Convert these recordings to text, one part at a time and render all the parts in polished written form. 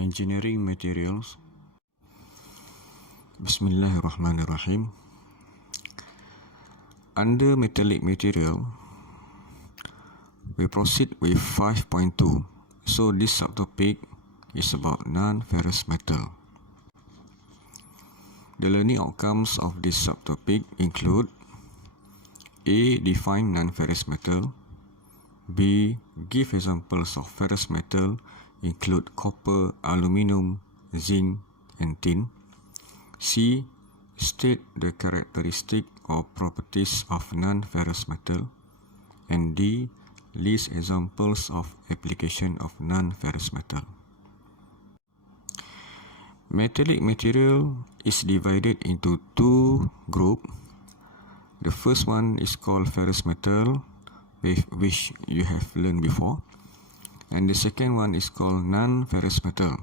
Engineering materials. Bismillahirrahmanirrahim. Under metallic material, we proceed with 5.2. So this subtopic is about non-ferrous metal. The learning outcomes of this subtopic include A. Define non-ferrous metal. B. Give examples of ferrous metal, include copper, aluminum, zinc, and tin. C. State the characteristic or properties of non-ferrous metal. And D. List examples of application of non-ferrous metal. Metallic material is divided into two groups. The first one is called ferrous metal, which you have learned before. And the second one is called non-ferrous metal.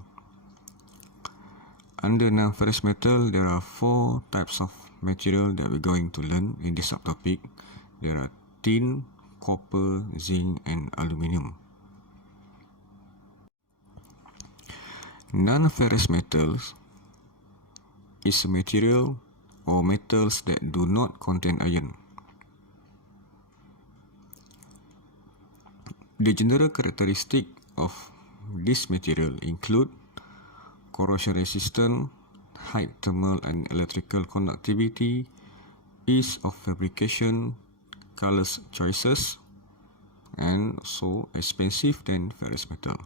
Under non-ferrous metal, there are four types of material that we're going to learn in this subtopic. There are tin, copper, zinc, and aluminum. Non-ferrous metals is a material or metals that do not contain iron. The general characteristic of this material include corrosion resistance, high thermal and electrical conductivity, ease of fabrication, color choices, and so expensive than ferrous metal.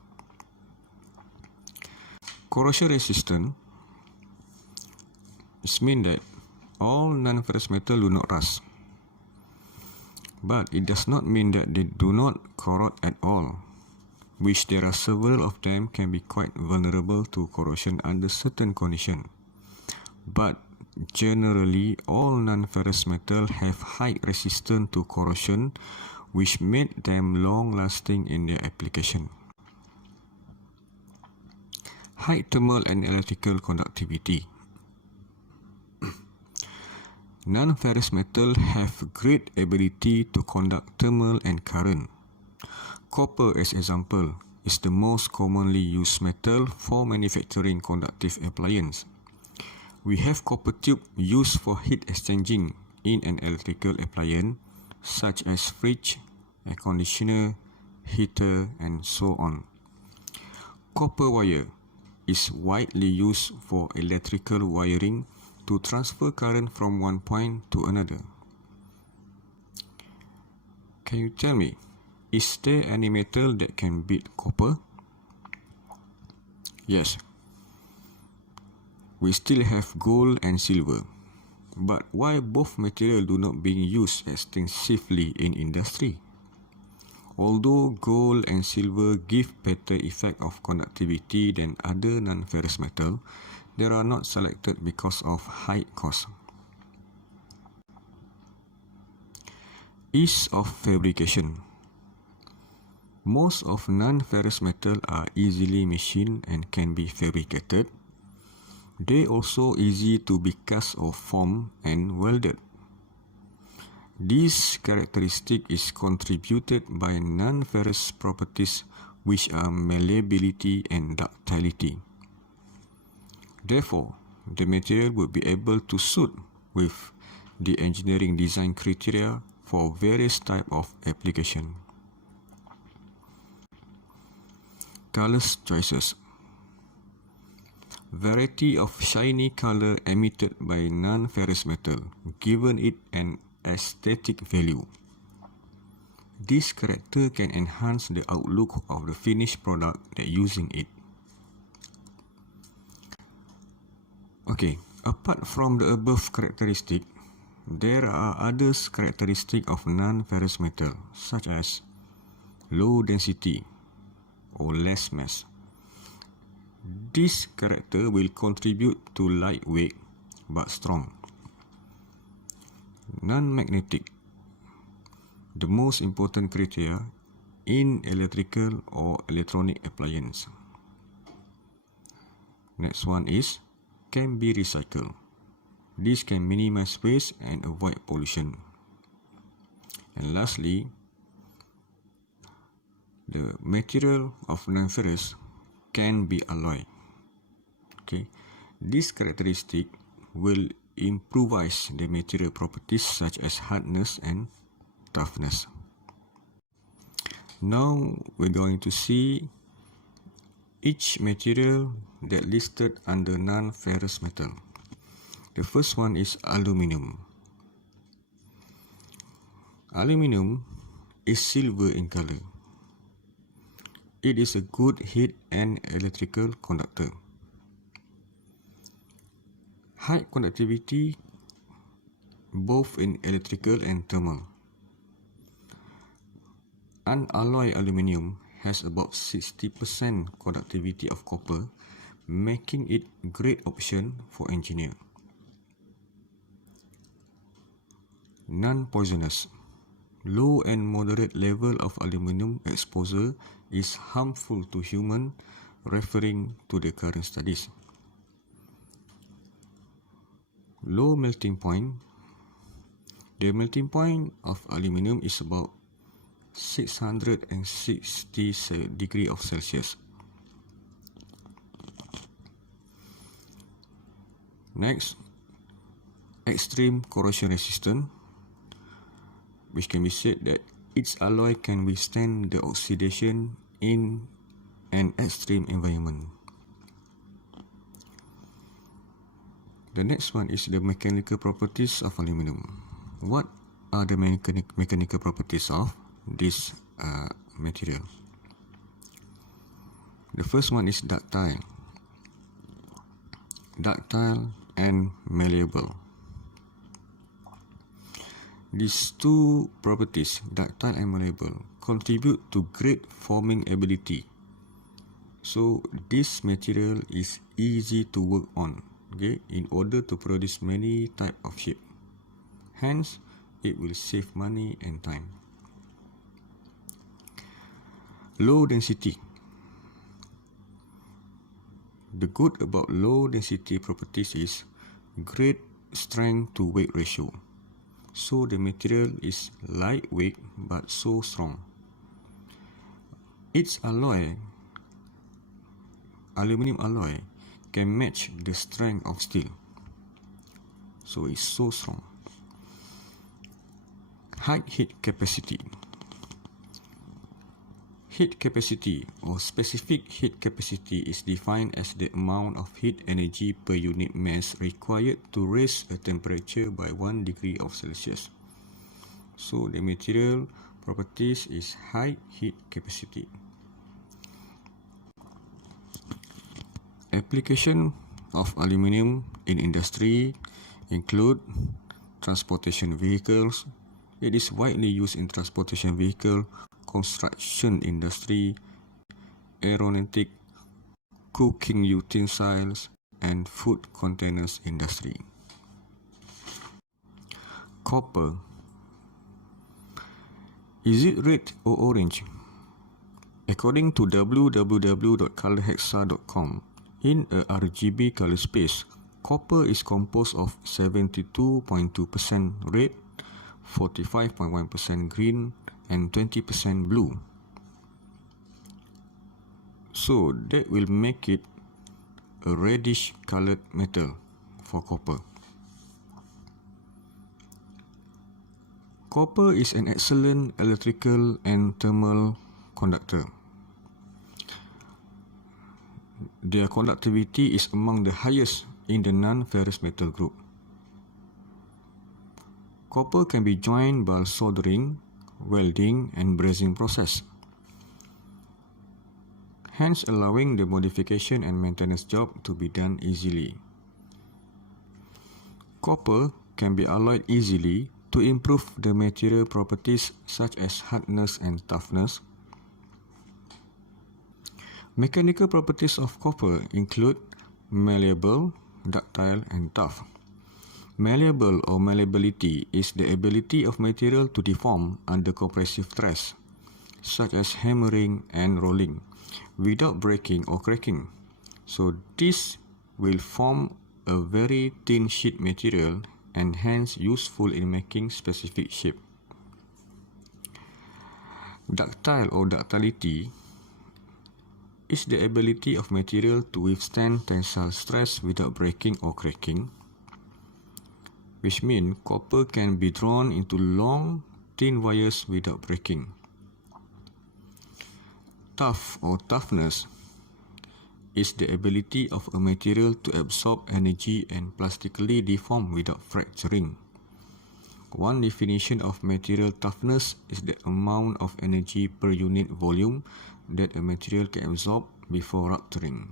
Corrosion resistant means that all non-ferrous metal do not rust, but it does not mean that they do not corrode at all, which there are several of them can be quite vulnerable to corrosion under certain conditions. But generally, all non-ferrous metal have high resistance to corrosion, which made them long-lasting in their application. High thermal and electrical conductivity. Non-ferrous metal have great ability to conduct thermal and current. Copper, as example, is the most commonly used metal for manufacturing conductive appliances. We have copper tube used for heat exchanging in an electrical appliance such as fridge, air conditioner, heater, and so on. Copper wire is widely used for electrical wiring to transfer current from one point to another. Can you tell me, is there any metal that can beat copper? Yes. We still have gold and silver. But why both materials do not being used extensively in industry? Although gold and silver give better effect of conductivity than other non-ferrous metal, they are not selected because of high cost. Ease of fabrication. Most of non-ferrous metal are easily machined and can be fabricated. They also easy to be cast or formed and welded. This characteristic is contributed by non-ferrous properties which are malleability and ductility. Therefore, the material would be able to suit with the engineering design criteria for various types of application. Color choices. Variety of shiny color emitted by non-ferrous metal, given it an aesthetic value. This character can enhance the outlook of the finished product that using it. Okay, apart from the above characteristic, there are other characteristics of non-ferrous metal, such as low density or less mass. This character will contribute to lightweight but strong. Non-magnetic, the most important criteria in electrical or electronic appliance. Next one is can be recycled. This can minimize waste and avoid pollution. And lastly, the material of non-ferrous can be alloyed. Okay, this characteristic will improvise the material properties such as hardness and toughness. Now we're going to see each material that listed under non-ferrous metal. The first one is aluminum. Aluminum is silver in color. It is a good heat and electrical conductor. High conductivity both in electrical and thermal. Unalloyed aluminium has about 60% conductivity of copper, making it a great option for engineer. Non-poisonous. Low and moderate level of aluminium exposure is harmful to human, referring to the current studies. Low melting point. The melting point of aluminium is about 660 degrees of Celsius. Next, extreme corrosion resistant, which can be said that its alloy can withstand the oxidation in an extreme environment. The next one is the mechanical properties of aluminum. What are the mechanical properties of this material? The first one is ductile. Ductile and malleable. These two properties, ductile and malleable, contribute to great forming ability. So this material is easy to work on, okay, in order to produce many type of shape. Hence, it will save money and time. Low density. The good about low density properties is great strength to weight ratio. So the material is lightweight but so strong. Its alloy, aluminum alloy, can match the strength of steel. So it's so strong. High heat capacity. Heat capacity or specific heat capacity is defined as the amount of heat energy per unit mass required to raise a temperature by 1 degree of Celsius. So the material properties is high heat capacity. Application of aluminium in industry include transportation vehicles. It is widely used in transportation vehicle, construction industry, aeronautic, cooking utensils, and food containers industry. Copper. Is it red or orange? According to www.colorhexa.com, in a RGB color space, copper is composed of 72.2% red, 45.1% green, and 20% blue. So that will make it a reddish colored metal for copper. Copper is an excellent electrical and thermal conductor. Their conductivity is among the highest in the non-ferrous metal group. Copper can be joined by soldering, welding, and brazing process, hence allowing the modification and maintenance job to be done easily. Copper can be alloyed easily to improve the material properties such as hardness and toughness. Mechanical properties of copper include malleable, ductile, and tough. Malleable or malleability is the ability of material to deform under compressive stress, such as hammering and rolling, without breaking or cracking. So this will form a very thin sheet material and hence useful in making specific shape. Ductile or ductility is the ability of material to withstand tensile stress without breaking or cracking, which means copper can be drawn into long, thin wires without breaking. Tough or toughness is the ability of a material to absorb energy and plastically deform without fracturing. One definition of material toughness is the amount of energy per unit volume that a material can absorb before rupturing.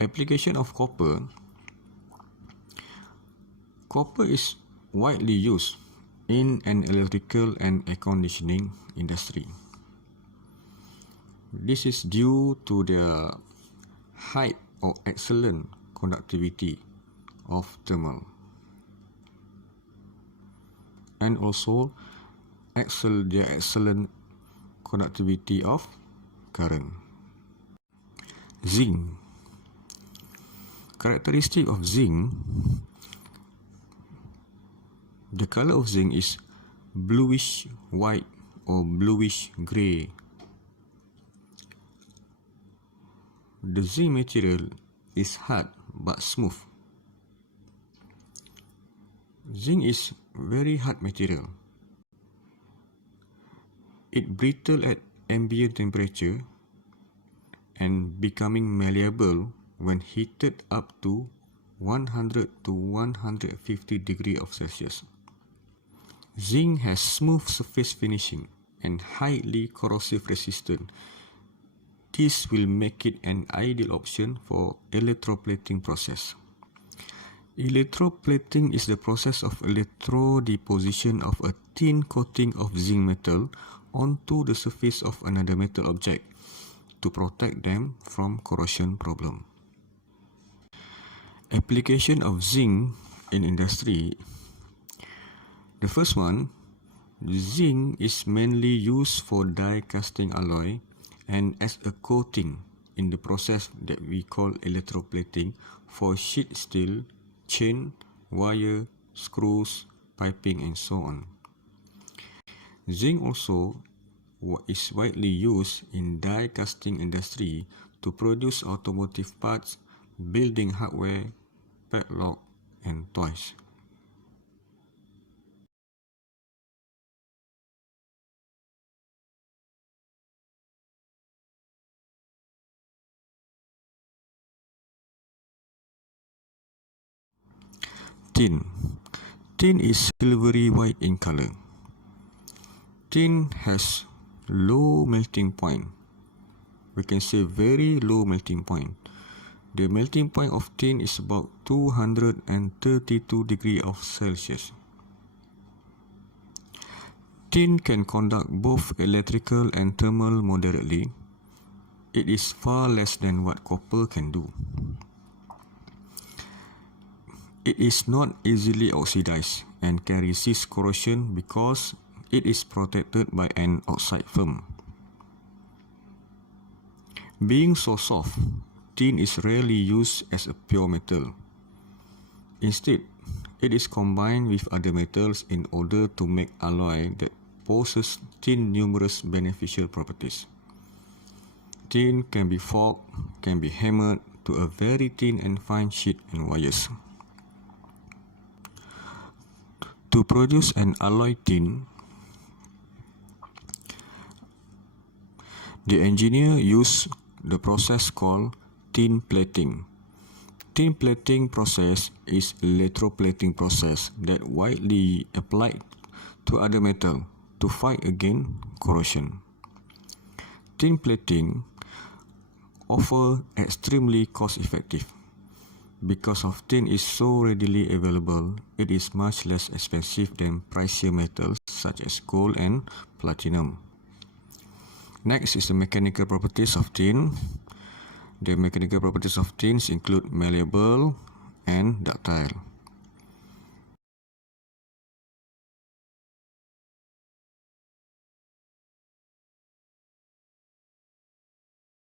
Application of copper. Copper is widely used in an electrical and air conditioning industry. This is due to the high or excellent conductivity of thermal, and also the excellent conductivity of current. Zinc. Characteristic of zinc. The color of zinc is bluish white or bluish grey. The zinc material is hard but smooth. Zinc is very hard material. It brittle at ambient temperature and becoming malleable when heated up to 100 to 150 degrees Celsius. Zinc has smooth surface finishing and highly corrosive resistance. This will make it an ideal option for electroplating process. Electroplating is the process of electrodeposition of a thin coating of zinc metal onto the surface of another metal object to protect them from corrosion problem. Application of zinc in industry. The first one, zinc is mainly used for die casting alloy and as a coating in the process that we call electroplating for sheet steel, chain, wire, screws, piping and so on. Zinc also is widely used in die casting industry to produce automotive parts, building hardware, padlock and toys. Tin. Tin is silvery white in color. Tin has low melting point. We can say very low melting point. The melting point of tin is about 232 degrees Celsius. Tin can conduct both electrical and thermal moderately. It is far less than what copper can do. It is not easily oxidized and can resist corrosion because it is protected by an oxide film. Being so soft, tin is rarely used as a pure metal. Instead, it is combined with other metals in order to make alloy that possess tin numerous beneficial properties. Tin can be forged, can be hammered to a very thin and fine sheet and wires. To produce an alloy tin, the engineer used the process called tin plating. Tin plating process is electroplating process that widely applied to other metal to fight against corrosion. Tin plating offer extremely cost effective. Because of tin is so readily available, it is much less expensive than pricier metals such as gold and platinum. Next is the mechanical properties of tin. The mechanical properties of tin include malleable and ductile.